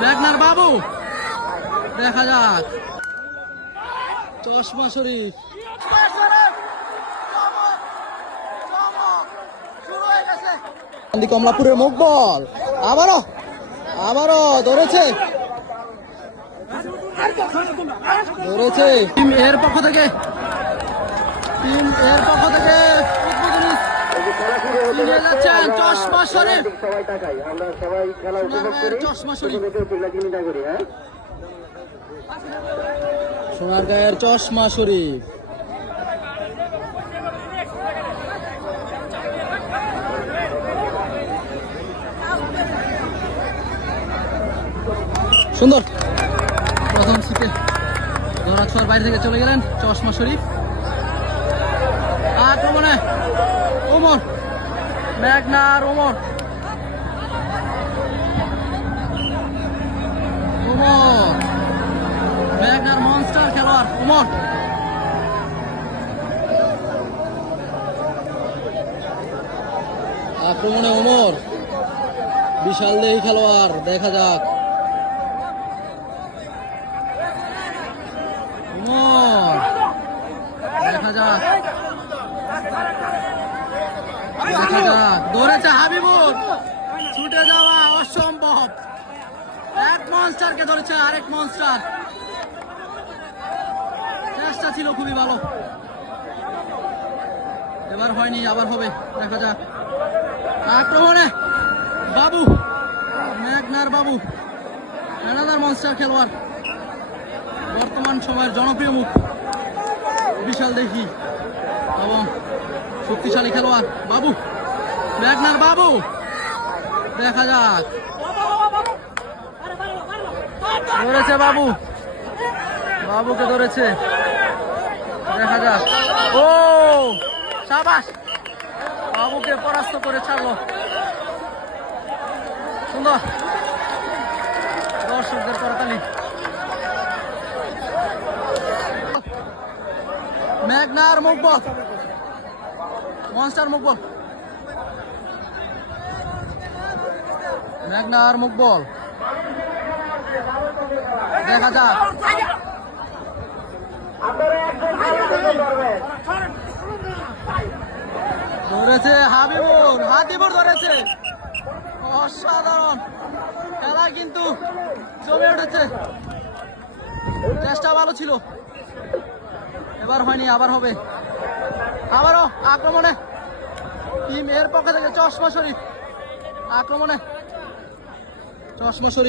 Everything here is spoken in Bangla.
মেঘনার বাবু দেখা যাক। চশমা শরীফ কমলাপুরের মুখ বল। আবারও আবারও ধরেছে। ধরেছে। টিম এর পক্ষ থেকে। টিম এর পক্ষ যাচ্ছেন চশমা শরীফ সবাই তাকাই আমরা সবাই খেলা উপভোগ সোনারগাঁয়ের করি। চশমা শরীফ করি হ্যাঁ? সোনারগাঁয়ের চশমা শরীফ সুন্দর। প্রথম সিটে ধরা ছোঁয়ার বাইরে থেকে চলে গেলেন চশমা শরীফ। আক্রমণে ওমর। ওমর ম্যাগনার মনস্টার খেলোয়াড় আক্রমণে ওমর বিশাল দেহি খেলোয়াড় দেখা যাক ওমর দেখা যাক দেখা যাক ধরেছে হাবিবুর ছুটে যাওয়া অসম্ভব। এক মনস্টারকে ধরেছে আরেক মনস্টার চেষ্টা ছিল খুবই ভালো। এবার হয়নি, আবার হবে। দেখা যাক। আক্রমণে বাবু, মেঘনার বাবু এনাদার মনস্টার খেলোয়াড়। বর্তমান সময়ের জনপ্রিয় মুখ। বিশাল দেখি। শক্তিশালী খেলোয়াড়। বাবু মেঘনার বাবু। দেখা যাক। ধরেছে বাবু। বাবুকে ধরেছে। দেখা যাক। ও, সাবাস। বাবুকে পরাস্ত করে ছাড়লো। সুন্দর। দর্শকদের করতালি। ম্যাগনার মুকবল মনস্টার মুকবল ম্যাগনার মুকবল দেখা যাক। ধরেছে হাবিবুর হাতিবুর ধরেছে। অসাধারণ। খেলা কিন্তু জমে উঠেছে। চেষ্টা ভালো ছিল। এবার হয়নি, আবার হবে। আবারও আক্রমণে এর পক্ষ থেকে চশমা শরীফ। আক্রমণে। চশমা শরীফ।